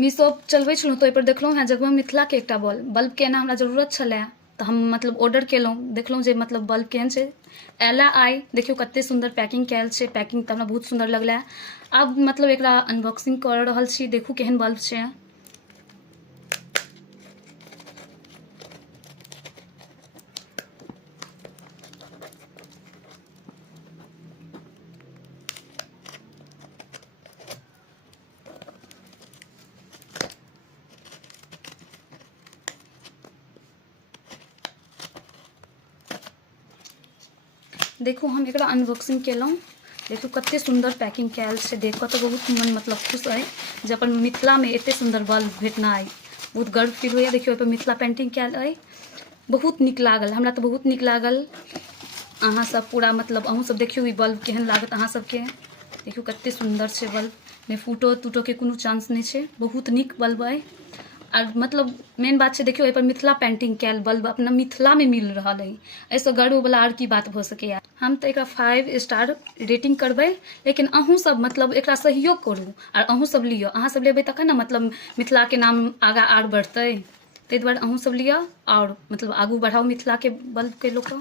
मीशो चलबै छलहुँ तऽ ओहिपर देखलहुँ हेँ जगमग मिथिलाके एकटा बल्ब के एना हमरा जरूरत छलै तऽ हम मतलब ऑर्डर केलहुँ, देखलहुँ जे मतलब बल्ब केहन छै, आयल आइ देखियौ कतेक सुन्दर पैकिंग कयल छै, पैकिंग तऽ हमरा बहुत सुन्दर लगलै। आब मतलब एकरा अनबॉक्सिंग कर रहल छी, देखू केहन बल्ब छै। देखू हम एकरा अनबॉक्सिंग केलहुँ, देखू कतेक सुन्दर पैकिंग कयल छै, देख कऽ तऽ बहुत मन मतलब खुश अइ जे अपन मिथिलामे एतेक सुन्दर बल्ब भेटनाइ, बहुत गर्व फील होइए। देखियौ ओहिपर मिथिला पेंटिंग कयल अइ, बहुत नीक लागल हमरा तऽ, बहुत नीक लागल। अहाँसब पूरा मतलब अहूँसब देखियौ ई बल्ब केहन लागत अहाँ सबके, देखियौ कतेक सुन्दर छै बल्ब, नहि फूटो तूटोके कोनो चांस नहि छै, बहुत नीक बल्ब अइ। और मतलब मेन बात छै देखियौ एहिपर मिथिला पेंटिंग कयल बल्ब अपना मिथिलामे मिल रहल अइ, एहिसँ गर्ववला आओर की बात भऽ सकैए। हम तऽ एकरा 5 स्टार रेटिंग करबै, लेकिन अहूँ सब मतलब एकरा सहयोग करू और अहूँ सब लिअ, अहाँ सब लेबै तखन ने मतलब मिथिलाके नाम आगाँ आर बढ़तै, ताहि दुआरे अहूँ सब लिअ और मतलब आगू बढ़ाउ मिथिलाके बल्बके लोक।